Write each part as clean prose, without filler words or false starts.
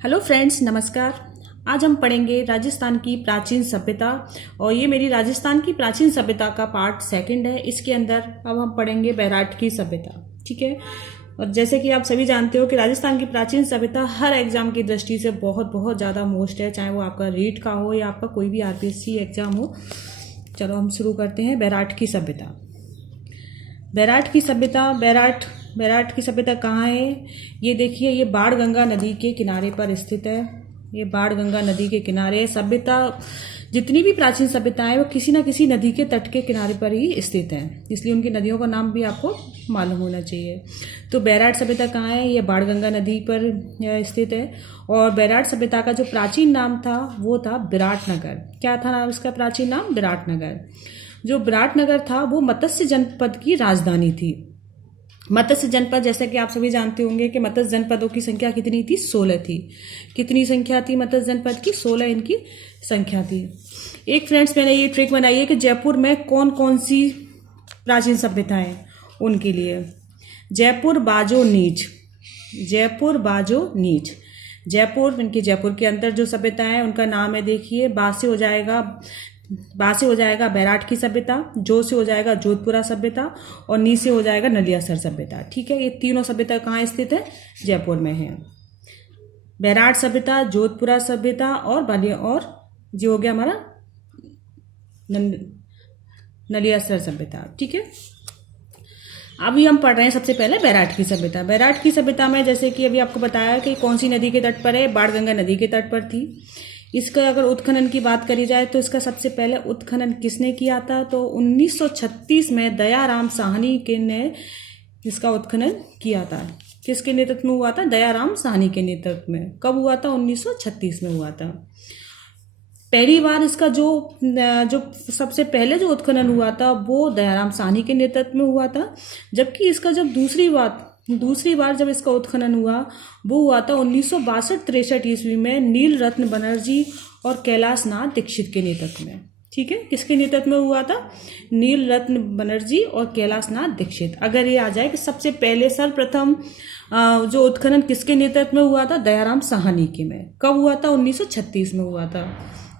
Hello friends, नमस्कार। आज हम पढ़ेंगे राजस्थान की प्राचीन सभ्यता और ये मेरी राजस्थान की प्राचीन सभ्यता का पार्ट सेकंड है। इसके अंदर अब हम पढ़ेंगे बैराठ की सभ्यता। ठीक है। और जैसे कि आप सभी जानते हो कि राजस्थान की प्राचीन सभ्यता हर एग्जाम की दृष्टि से बहुत बहुत ज़्यादा मोस्ट है, चाहे वो आपका रीट का हो या आपका कोई भी आरपीएससी एग्जाम हो। चलो हम शुरू करते हैं। बैराठ की सभ्यता। बैराठ की सभ्यता बैराठ की सभ्यता कहाँ है? ये देखिए, ये बाणगंगा नदी के किनारे पर स्थित है। ये बाणगंगा नदी के किनारे सभ्यता, जितनी भी प्राचीन सभ्यताएं वो किसी न किसी नदी के तट के किनारे पर ही स्थित है, इसलिए उनकी नदियों का नाम भी आपको मालूम होना चाहिए। तो बैराठ सभ्यता कहाँ है? ये बाणगंगा नदी पर स्थित है। और बैराठ सभ्यता का जो प्राचीन नाम था वो था विराटनगर। क्या था नाम इसका प्राचीन नाम? विराटनगर। जो विराटनगर था वो मत्स्य जनपद की राजधानी थी। मत्स्य जनपद, जैसे कि आप सभी जानते होंगे कि मत्स्य जनपदों की संख्या कितनी थी? 16 थी। कितनी संख्या थी मत्स्य जनपद की? 16 इनकी संख्या थी। एक फ्रेंड्स, मैंने ये ट्रिक बनाई है कि जयपुर में कौन कौन सी प्राचीन सभ्यताएं, उनके लिए जयपुर बाजो नीच, जयपुर बाजो नीच। जयपुर, इनके जयपुर के अंदर जो सभ्यता है उनका नाम है, देखिए, बा से हो जाएगा बैराठ की सभ्यता, जो से हो जाएगा जोधपुरा सभ्यता और नी से हो जाएगा नलियासर सभ्यता। ठीक है। ये तीनों सभ्यता कहाँ स्थित है? जयपुर में है। बैराठ सभ्यता, जोधपुरा सभ्यता और जो हो गया हमारा नलियासर सभ्यता। ठीक है। अभी हम पढ़ रहे हैं सबसे पहले बैराठ की सभ्यता। बैराठ की सभ्यता में जैसे कि अभी आपको बताया कि कौन सी नदी के तट पर है? बाणगंगा नदी के तट पर थी। इसका अगर उत्खनन की बात करी जाए तो इसका सबसे पहले उत्खनन किसने किया था? तो 1936 में दयाराम साहनी के ने इसका उत्खनन किया था। किसके नेतृत्व में हुआ था? दयाराम साहनी के नेतृत्व में। कब हुआ था? 1936 में हुआ था। पहली बार इसका जो सबसे पहले जो उत्खनन हुआ था वो दयाराम साहनी के नेतृत्व में हुआ था, जबकि इसका जब दूसरी बार जब इसका उत्खनन हुआ वो हुआ था 1962-63 ईस्वी में नील रत्न बनर्जी और कैलाश नाथ दीक्षित के नेतृत्व में। ठीक है। किसके नेतृत्व में हुआ था? नील रत्न बनर्जी और कैलाश नाथ दीक्षित। अगर ये आ जाए कि सबसे पहले सर्वप्रथम जो उत्खनन किसके नेतृत्व में हुआ था? दयाराम साहनी के में। कब हुआ था? 1936 में हुआ था।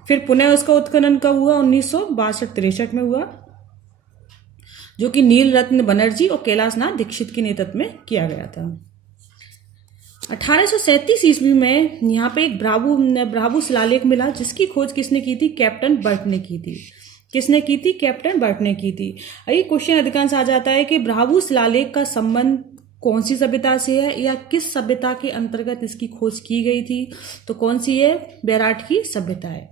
फिर पुनः उसका उत्खनन कब हुआ? 1962-63 में हुआ, जो कि नील रत्न बनर्जी और कैलाश नाथ दीक्षित के नेतृत्व में किया गया था। 1837 ईस्वी में यहाँ पे एक ब्राभू शिलालेख मिला, जिसकी खोज किसने की थी? कैप्टन बर्ट ने की थी। किसने की थी? कैप्टन बर्ट ने की थी। ये क्वेश्चन अधिकांश आ जाता है कि ब्राभू शिलालेख का संबंध कौन सी सभ्यता से है या किस सभ्यता के अंतर्गत इसकी खोज की गई थी? तो कौन सी है? बैराठ की सभ्यता है।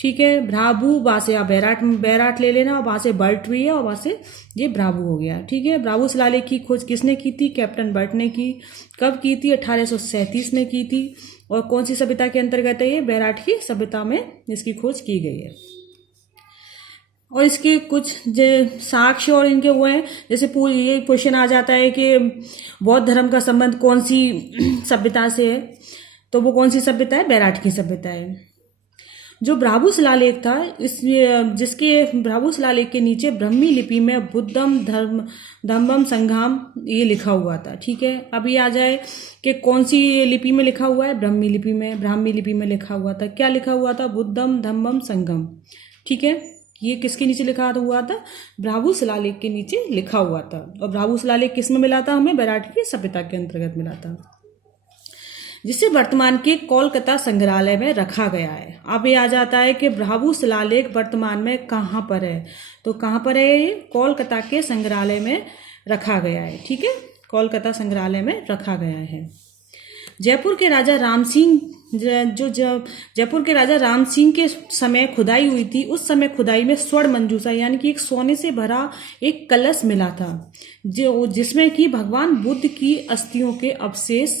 ठीक है। भ्राभू, वहां से आप बैराठ ले लेना, और वहां से बर्ट भी है और वहां से ये भ्राभू हो गया। ठीक है। भ्राभू शिलालेख की खोज किसने की थी? कैप्टन बर्ट ने की। कब की थी? 1837 में की थी। और कौन सी सभ्यता के अंतर्गत है ये? बैराठ की सभ्यता में इसकी खोज की गई है। और इसके कुछ साक्ष्य और इनके वो हैं, जैसे ये क्वेश्चन आ जाता है कि बौद्ध धर्म का संबंध कौन सी सभ्यता से है? तो वो कौन सी सभ्यता है? बैराठ की सभ्यता है। जो भ्राभू शिलालेख था, जिसके भ्राभू शिलालेख के नीचे ब्राह्मी लिपि में बुद्धम धम्मम संघाम ये लिखा हुआ था। ठीक है। अब ये आ जाए कि कौन सी लिपि में लिखा हुआ है? ब्राह्मी लिपि में लिखा हुआ था। क्या लिखा हुआ था? बुद्धम धम्मम संगम। ठीक है। ये किसके नीचे लिखा हुआ था? भ्राभू शिलालेख के नीचे लिखा हुआ था। और भ्राभू शिलालेख किस में मिला था? हमें बैराठ की सभ्यता के अंतर्गत मिला था, जिसे वर्तमान के कोलकाता संग्रहालय में रखा गया है। अब ये आ जाता है कि भ्राभू शिलालेख वर्तमान में कहाँ पर है? तो कहाँ पर है ये? कोलकाता के संग्रहालय में रखा गया है। ठीक है। कोलकाता संग्रहालय में रखा गया है। जयपुर के राजा राम सिंह, जयपुर के राजा राम सिंह के समय खुदाई हुई थी, उस समय खुदाई में स्वर्ण मंजूषा यानी कि एक सोने से भरा एक कलश मिला था, जिसमें कि भगवान बुद्ध की अस्थियों के अवशेष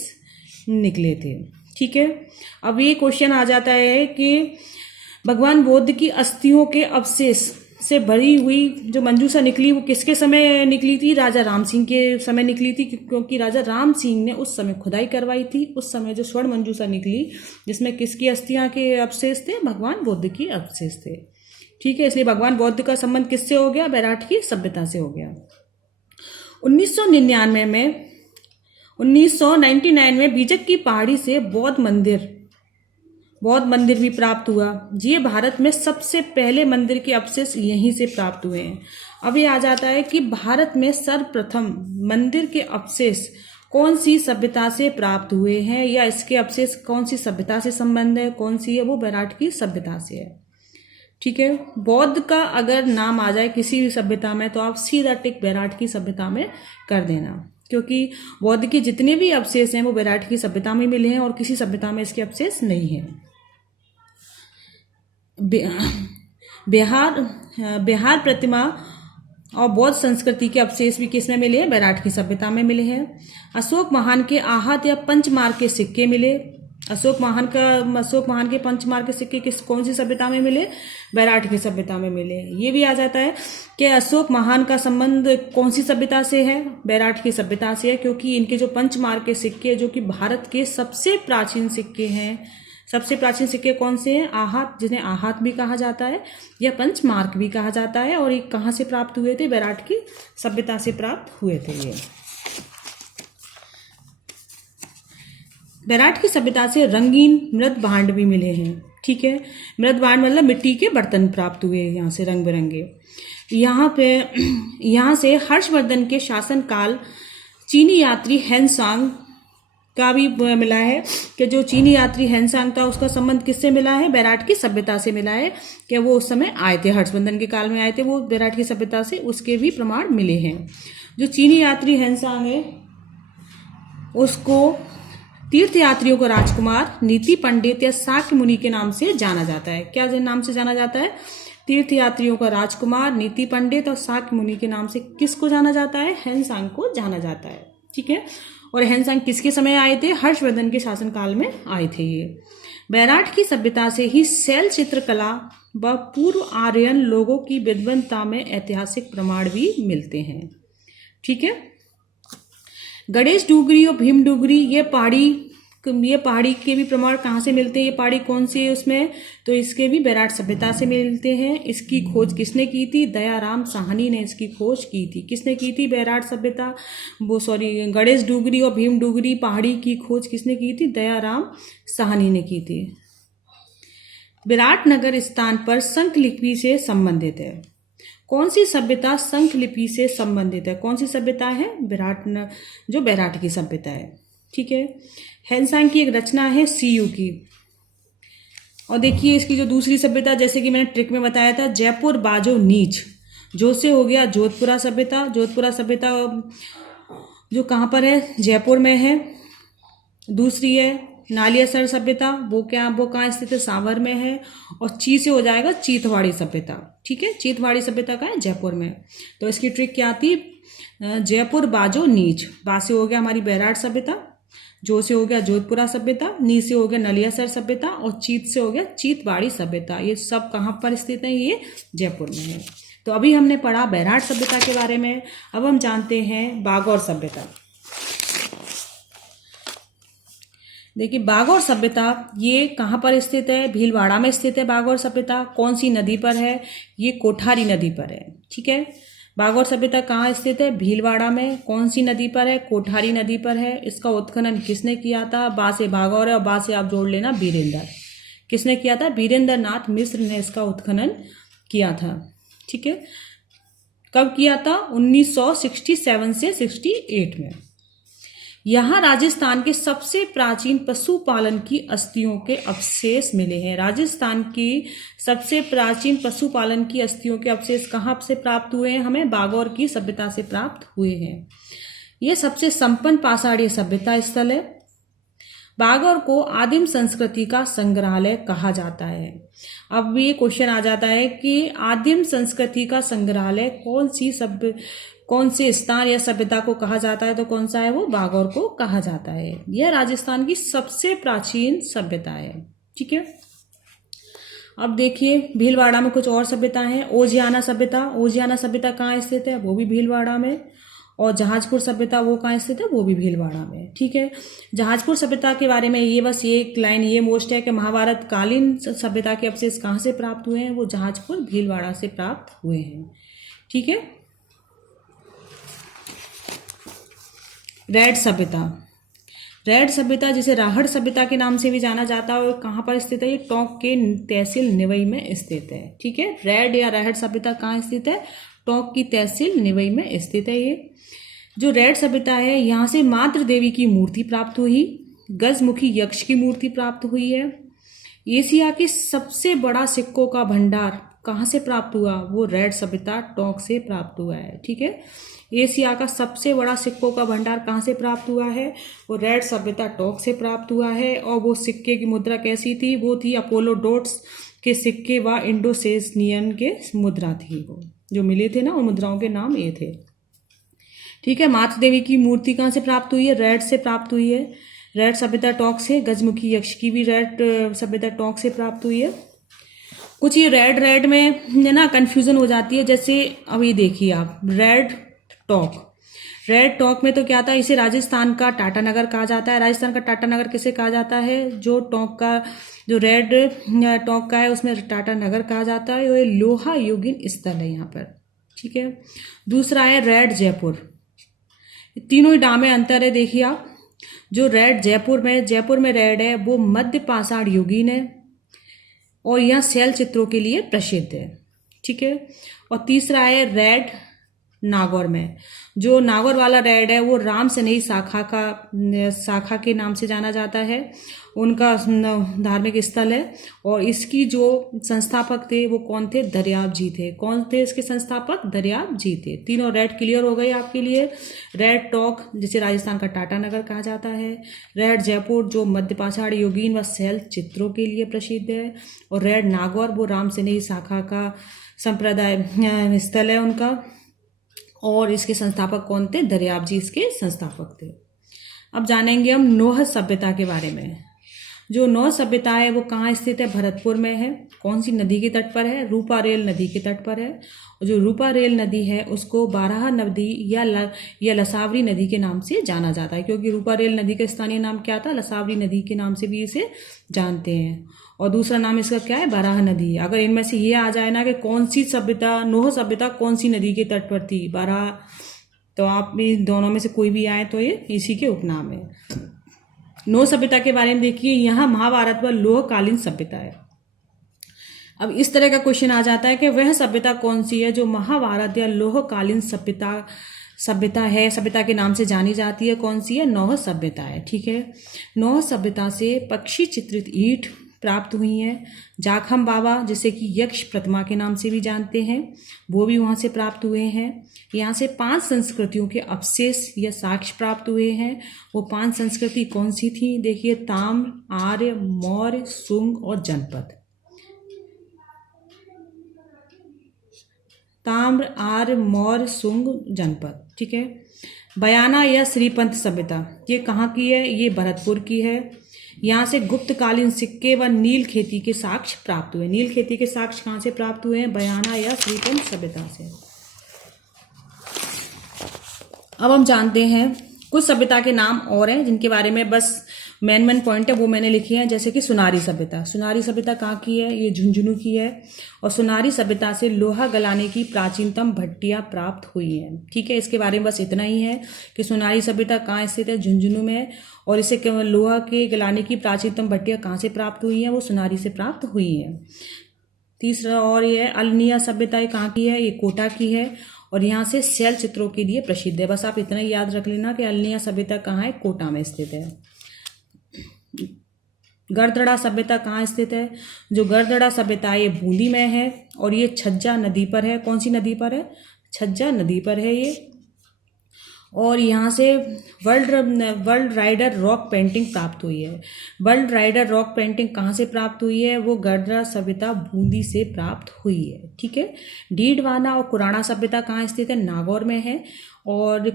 निकले थे। ठीक है। अब ये क्वेश्चन आ जाता है कि भगवान बुद्ध की अस्थियों के अवशेष से भरी हुई जो मंजूषा निकली वो किसके समय निकली थी? राजा राम सिंह के समय निकली थी, क्योंकि राजा राम सिंह ने उस समय खुदाई करवाई थी। उस समय जो स्वर्ण मंजूषा निकली जिसमें किसकी अस्थियां के अवशेष थे? भगवान बुद्ध की अवशेष थे। ठीक है। इसलिए भगवान बुद्ध का संबंध किससे हो गया? बैराठ की सभ्यता से हो गया। 1999 में 1999 में बीजक की पहाड़ी से बौद्ध मंदिर भी प्राप्त हुआ। ये भारत में सबसे पहले मंदिर के अवशेष यहीं से प्राप्त हुए हैं। अब ये आ जाता है कि भारत में सर्वप्रथम मंदिर के अवशेष कौन सी सभ्यता से प्राप्त हुए हैं, या इसके अवशेष कौन सी सभ्यता से संबंध है, कौन सी है, वो बैराठ की सभ्यता से है। ठीक है, बौद्ध का अगर नाम आ जाए किसी भी सभ्यता में तो आप सीधा टिक बैराठ की सभ्यता में कर देना, क्योंकि बौद्ध के जितने भी अवशेष हैं वो बैराठ की सभ्यता में मिले हैं और किसी सभ्यता में इसके अवशेष नहीं हैं। बिहार प्रतिमा और बौद्ध संस्कृति के अवशेष भी किसमें मिले हैं? बैराठ की सभ्यता में मिले हैं। अशोक महान के आहत या पंचमार्क के सिक्के मिले। अशोक महान के पंचमार्क के सिक्के कौन सी सभ्यता में मिले? बैराठ की सभ्यता में मिले। ये भी आ जाता है कि अशोक महान का संबंध कौन सी सभ्यता से है? बैराठ की सभ्यता से है, क्योंकि इनके जो पंचमार्क के सिक्के जो कि भारत के सबसे प्राचीन सिक्के हैं, सबसे प्राचीन सिक्के कौन से हैं? आहत, जिन्हें आहत भी कहा जाता है या पंचमार्क भी कहा जाता है, और ये कहाँ से प्राप्त हुए थे? बैराठ की सभ्यता से प्राप्त हुए थे। ये बैराठ की सभ्यता से रंगीन मृद भांड भी मिले हैं। ठीक है, मृद भांड मतलब मिट्टी के बर्तन प्राप्त हुए यहाँ से रंग बिरंगे। यहाँ से हर्षवर्धन के शासनकाल चीनी यात्री हेनसांग का भी मिला है कि जो चीनी यात्री हेनसांग था उसका संबंध किससे मिला है? बैराठ की सभ्यता से मिला है कि वो उस समय आए थे, हर्षवर्धन के काल में आए थे, वो बैराठ की सभ्यता से, उसके भी प्रमाण मिले हैं। जो चीनी यात्री हेनसांग है उसको तीर्थयात्रियों को राजकुमार, नीति पंडित या शाक्य मुनि के नाम से जाना जाता है। क्या नाम से जाना जाता है? तीर्थयात्रियों को राजकुमार, नीति पंडित और शाक्य मुनि के नाम से किसको जाना जाता है? हेनसांग को जाना जाता है। ठीक है, और हेनसांग किसके समय आए थे? हर्षवर्धन के शासनकाल में आए थे। ये बैराठ की सभ्यता से ही शैल चित्रकला व पूर्व आर्यन लोगों की विद्वत्ता में ऐतिहासिक प्रमाण भी मिलते हैं। ठीक है, गणेश डूगरी और भीम डूगरी ये पहाड़ी के भी प्रमाण कहाँ से मिलते हैं? ये पहाड़ी कौन सी है उसमें? तो इसके भी बैराठ सभ्यता से मिलते हैं। इसकी खोज किसने की थी? दयाराम साहनी ने इसकी खोज की थी। किसने की थी बैराठ सभ्यता? गणेश डूगरी और भीम डूगरी पहाड़ी की खोज किसने की थी? दयाराम साहनी ने की थी। विराट नगर स्थान पर शंख लिपि से संबंधित है। कौन सी सभ्यता शंख लिपि से संबंधित है? कौन सी सभ्यता है? जो बैराठ की सभ्यता है। ठीक है, हेनसांग की एक रचना है सीयू की। और देखिए इसकी जो दूसरी सभ्यता, जैसे कि मैंने ट्रिक में बताया था, जयपुर बाजो नीच, जो से हो गया जोधपुरा सभ्यता। जोधपुरा सभ्यता जो कहाँ पर है? जयपुर में है। दूसरी है नालियासर सभ्यता, वो कहाँ स्थित है? सांवर में है। और ची से हो जाएगा चीतवाड़ी सभ्यता। ठीक है, चीतवाड़ी सभ्यता का है जयपुर में। तो इसकी ट्रिक क्या आती? जयपुर बाजो नीच। बा से हो गया हमारी बैराठ सभ्यता, जो से हो गया जोधपुरा सभ्यता, नी से हो गया नलियासर सभ्यता, और चीत से हो गया चीतवाड़ी सभ्यता। ये सब कहाँ पर स्थित है? ये जयपुर में है। तो अभी हमने पढ़ा बैराठ सभ्यता के बारे में। अब हम जानते हैं बागौर सभ्यता। देखिए बागौर सभ्यता ये कहाँ पर स्थित है? भीलवाड़ा में स्थित है बागौर सभ्यता। कौन सी नदी पर है? ये कोठारी नदी पर है। ठीक है, बागौर सभ्यता कहाँ स्थित है? भीलवाड़ा में। कौन सी नदी पर है? कोठारी नदी पर है। इसका उत्खनन किसने किया था? बा से बागौर है और बा से आप जोड़ लेना वीरेंद्र। किसने किया था? वीरेंद्र नाथ मिश्र ने इसका उत्खनन किया था। ठीक है, कब किया था? 1967 से 68 में। यहाँ राजस्थान के सबसे प्राचीन पशुपालन की अस्थियों के अवशेष मिले हैं। राजस्थान की सबसे प्राचीन पशुपालन की अस्थियों के अवशेष कहाँ से प्राप्त हुए हैं? हमें बागौर की सभ्यता से प्राप्त हुए हैं। यह सबसे संपन्न पाषाणीय सभ्यता स्थल है। बागौर को आदिम संस्कृति का संग्रहालय कहा जाता है। अब ये क्वेश्चन आ जाता है कि आदिम संस्कृति का संग्रहालय कौन से स्थान या सभ्यता को कहा जाता है? तो कौन सा है वो? बागौर को कहा जाता है। यह राजस्थान की सबसे प्राचीन सभ्यता है। ठीक है, अब देखिए भीलवाड़ा में कुछ और सभ्यता है। ओजियाना सभ्यता कहाँ स्थित है? वो भी भीलवाड़ा में। और जहाजपुर सभ्यता वो कहाँ स्थित है? वो भी भीलवाड़ा में। ठीक है, जहाजपुर सभ्यता के बारे में ये बस ये एक लाइन ये मोस्ट है कि महाभारत कालीन सभ्यता के अवशेष कहाँ से प्राप्त हुए हैं? वो जहाजपुर भीलवाड़ा से प्राप्त हुए हैं। ठीक है, रेड सभ्यता। रैड सभ्यता जिसे राहड़ सभ्यता के नाम से भी जाना जाता है, और कहाँ पर स्थित है? ये टोंक के तहसील निवई में स्थित है। ठीक है, रैड या राहड़ सभ्यता कहाँ स्थित है? टोंक की तहसील निवई में स्थित है। ये जो रैड सभ्यता है, यहाँ से मातृ देवी की मूर्ति प्राप्त हुई, गजमुखी यक्ष की मूर्ति प्राप्त हुई है। एशिया के सबसे बड़ा सिक्कों का भंडार कहाँ से प्राप्त हुआ? वो रैड सभ्यता टोंक से प्राप्त हुआ है। ठीक है, एशिया का सबसे बड़ा सिक्कों का भंडार कहाँ से प्राप्त हुआ है? वो रैड सभ्यता टोंक से प्राप्त हुआ है। और वो सिक्के की मुद्रा कैसी थी? वो थी अपोलो डोट्स के सिक्के व इंडोसेनियन के मुद्रा थी। वो जो मिले थे ना, उन मुद्राओं के नाम ये थे। ठीक है, मातृ देवी की मूर्ति कहाँ से प्राप्त हुई है? रैड से प्राप्त हुई है, रैड सभ्यता टोंक से। गजमुखी यक्ष की भी रैड सभ्यता टोंक से प्राप्त हुई है। कुछ ये रेड में ना कंफ्यूजन हो जाती है। जैसे अभी देखिए आप, रेड टोंक में तो क्या था? इसे राजस्थान का टाटानगर कहा जाता है। राजस्थान का टाटानगर किसे कहा जाता है? जो टोंक का, जो रेड टोंक का है, उसमें टाटानगर कहा जाता है। ये लोहा योगिन स्थल है यहाँ पर। ठीक है, दूसरा है रेड जयपुर। तीनों ही डा में अंतर है। देखिए आप, जो रेड जयपुर में रेड है वो मध्य पाषाण युगीन है और यह शैल चित्रों के लिए प्रसिद्ध है। ठीक है, और तीसरा है रेड नागौर में। जो नागौर वाला रेड है वो राम सनेही शाखा के नाम से जाना जाता है, उनका धार्मिक स्थल है। और इसकी जो संस्थापक थे वो कौन थे? दरियाब जी थे। कौन थे इसके संस्थापक? दरियाब जी थे। तीनों रेड क्लियर हो गए आपके लिए। रेड टोंक जिसे राजस्थान का टाटानगर कहा जाता है, रेड जयपुर जो मध्य पाषाण युगीन व शैल चित्रों के लिए प्रसिद्ध है, और रेड नागौर वो राम सनेही शाखा का संप्रदाय स्थल है उनका। और इसके संस्थापक कौन थे? दरियाब जी इसके संस्थापक थे। अब जानेंगे हम नौह सभ्यता के बारे में। जो नौह सभ्यता है वो कहाँ स्थित है? भरतपुर में है। कौन सी नदी के तट पर है? रूपारेल नदी के तट पर है। और जो रूपारेल नदी है उसको बाराह नदी या लसावरी नदी के नाम से जाना जाता है, क्योंकि रूपारेल नदी का स्थानीय नाम क्या था? लसावरी नदी के नाम से भी इसे जानते हैं। और दूसरा नाम इसका क्या है? बाराह नदी। अगर इनमें से ये आ जाए ना कि कौन सी सभ्यता, नौह सभ्यता कौन सी नदी के तट पर थी, बाराह, तो आप भी दोनों में से कोई भी आए तो ये इसी के उपनाम है। नौह सभ्यता के बारे में देखिए, यहाँ महाभारत व लोहकालीन सभ्यता है। अब इस तरह का क्वेश्चन आ जाता है कि वह सभ्यता कौन सी है जो महाभारत या लोहकालीन सभ्यता है, सभ्यता के नाम से जानी जाती है। कौन सी है? नौह सभ्यता है। ठीक है, नौह सभ्यता से पक्षी चित्रित ईंट प्राप्त हुई हैं। जाखम बाबा जिसे कि यक्ष प्रतिमा के नाम से भी जानते हैं, वो भी वहाँ से प्राप्त हुए हैं। यहाँ से 5 संस्कृतियों के अवशेष या साक्ष्य प्राप्त हुए हैं। वो 5 संस्कृति कौन सी थी? देखिए, ताम्र, आर्य, मौर्य, शुंग और जनपद। ताम्र, आर्य, मौर्य, शुंग, जनपद। ठीक है, बयाना या श्रीपंथ सभ्यता ये कहाँ की है? ये भरतपुर की है। यहाँ से गुप्तकालीन सिक्के व नील खेती के साक्ष्य प्राप्त हुए। नील खेती के साक्ष्य कहाँ से प्राप्त हुए हैं? बयाना या श्रीपंथ सभ्यता से। अब हम जानते हैं कुछ सभ्यता के नाम और हैं जिनके बारे में बस मेन पॉइंट है वो मैंने लिखे हैं। जैसे कि सुनारी सभ्यता। सुनारी सभ्यता कहाँ की है? ये झुंझुनू की है। और सुनारी सभ्यता से लोहा गलाने की प्राचीनतम भट्टियां प्राप्त हुई हैं। ठीक है, इसके बारे में बस इतना ही है कि सुनारी सभ्यता कहाँ स्थित है? झुंझुनू में। और इसे लोहा के गलाने की प्राचीनतम भट्टियां कहाँ से प्राप्त हुई हैं? वो सुनारी से प्राप्त हुई हैं। तीसरा और ये अल्निया सभ्यता कहाँ की है? ये कोटा की है। और यहाँ से शैल चित्रों के लिए प्रसिद्ध है। बस आप इतना ही याद रख लेना कि अल्निया सभ्यता कहाँ है? कोटा में स्थित है। गढ़दड़ा सभ्यता कहाँ स्थित है? जो गढ़दड़ा सभ्यता है ये बूंदी में है और ये छज्जा नदी पर है। कौन सी नदी पर है? छज्जा नदी पर है ये। और यहाँ से वर्ल्ड राइडर रॉक पेंटिंग प्राप्त हुई है। वर्ल्ड राइडर रॉक पेंटिंग कहाँ से प्राप्त हुई है? वो गढ़दड़ा सभ्यता बूंदी से प्राप्त हुई है। ठीक है, डीडवाना और कुराना सभ्यता कहाँ स्थित है? नागौर में है। और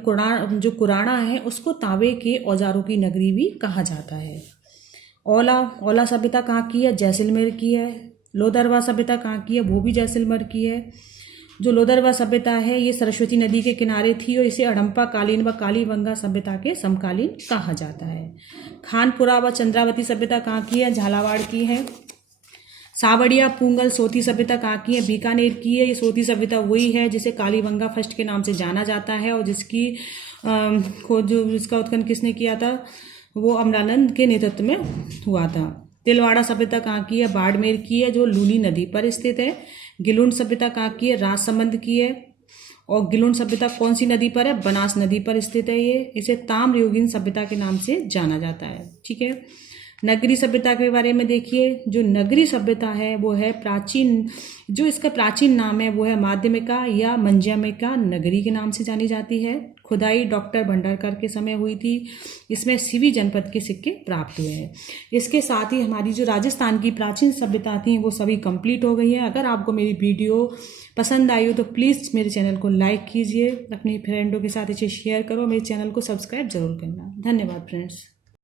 जो कुराना है उसको तांबे के औजारों की नगरी भी कहा जाता है। ओला सभ्यता कहाँ की है? जैसलमेर की है। लोदरवा सभ्यता कहाँ की है? वो भी जैसलमेर की है। जो लोदरवा सभ्यता है ये सरस्वती नदी के किनारे थी और इसे हड़प्पा कालीन व कालीबंगा सभ्यता के समकालीन कहा जाता है। खानपुरा व चंद्रावती सभ्यता कहाँ की है? झालावाड़ की है। सावड़िया, पूंगल, सोती सभ्यता कहाँ की है? बीकानेर की है। ये सोती सभ्यता वही है जिसे कालीबंगा फर्स्ट के नाम से जाना जाता है और जिसकी खोज, जो इसका उत्खनन किसने किया था? वो अमरानंद के नेतृत्व में हुआ था। तिलवाड़ा सभ्यता कहाँ की है? बाड़मेर की है, जो लूनी नदी पर स्थित है। गिलुंड सभ्यता कहाँ की है? राजसमंद की है। और गिलुंड सभ्यता कौन सी नदी पर है? बनास नदी पर स्थित है। ये इसे ताम्रयुगीन सभ्यता के नाम से जाना जाता है। ठीक है। नगरी सभ्यता के बारे में देखिए, जो नगरी सभ्यता है वो है प्राचीन, जो इसका प्राचीन नाम है वो है माध्यमिका या मंजमिका नगरी के नाम से जानी जाती है। खुदाई डॉक्टर भंडारकर के समय हुई थी। इसमें सीवी जनपद के सिक्के प्राप्त हुए हैं। इसके साथ ही हमारी जो राजस्थान की प्राचीन सभ्यता थी वो सभी कंप्लीट हो गई है। अगर आपको मेरी वीडियो पसंद आई हो तो प्लीज़ मेरे चैनल को लाइक कीजिए, अपने फ्रेंडों के साथ इसे शेयर करो, मेरे चैनल को सब्सक्राइब जरूर करना। धन्यवाद फ्रेंड्स।